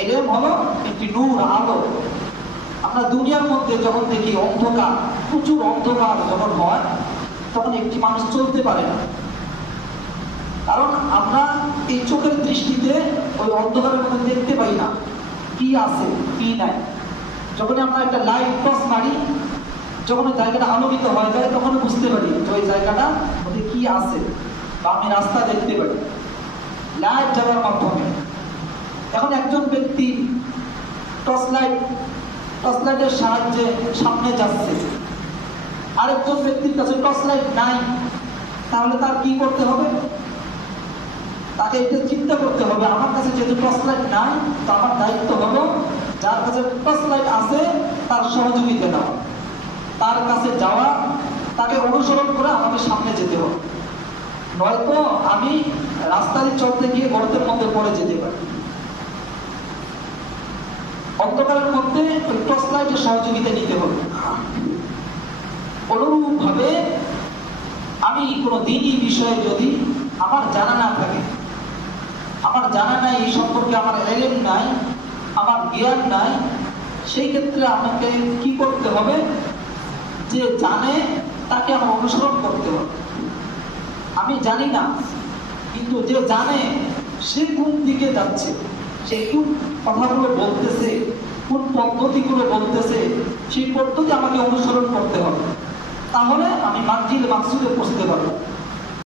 এলেম হলো একটি নূর, আলো। আমরা দুনিয়ার মধ্যে যখন দেখি অন্ধকার, প্রচুর অন্ধকার যখন হয়, তখন একটি মানুষ চলতে পারে না। কারণ আমরা এই চোখের দৃষ্টিতে ওই অন্ধকারের মধ্যে দেখতে পাই না কি আছে কি নাই। যখন আমরা একটা লাইট টর্চ মারি, যখন ওই জায়গাটা আলোকিত হয়ে যায়, তখন বুঝতে পারি যে ওই জায়গাটার মধ্যে কি আছে, বা আমি রাস্তা দেখতে পারি লাইট জ্বালার মাধ্যমে। এখন একজন ব্যক্তি টর্চ লাইটের সাহায্যে সামনে যাচ্ছে, আরেকজন ব্যক্তির কাছে টর্চ লাইট নাই, তাহলে তার কি করতে হবে? তাকে এটা চিন্তা করতে হবে, আমার কাছে যেহেতু টর্চ লাইট নাই, তো আমার দায়িত্ব হলো যার কাছে টর্চ লাইট আছে তার সহযোগিতা দেওয়া, তার কাছে যাওয়া, তাকে অনুসরণ করে আমাকে সামনে যেতে হবে। নয়তো আমি রাস্তায় চলতে গিয়ে গর্তের মধ্যে পড়ে যেতে পারি। অন্ধকারের মধ্যে ওই টর্চ লাইটের সহযোগিতা নিতে হবে। অনুরূপ ভাবে আমি কোনো দিনই বিষয়ে যদি আমার জানা না থাকে, আমার জানা নাই, এই সম্পর্কে আমার এলেম নাই, আমার জ্ঞান নাই, সেই ক্ষেত্রে আমাকে কি করতে হবে? যে জানে তাকে আমার অনুসরণ করতে হবে। আমি জানি না, কিন্তু যে জানে সে কোন দিকে যাচ্ছে, সে কোন কথাগুলো বলতেছে, কোন পদ্ধতিগুলো বলতেছে, সেই পদ্ধতি আমাকে অনুসরণ করতে হবে। তাহলে আমি মানজিল মাকসুদে পৌঁছতে পারবো।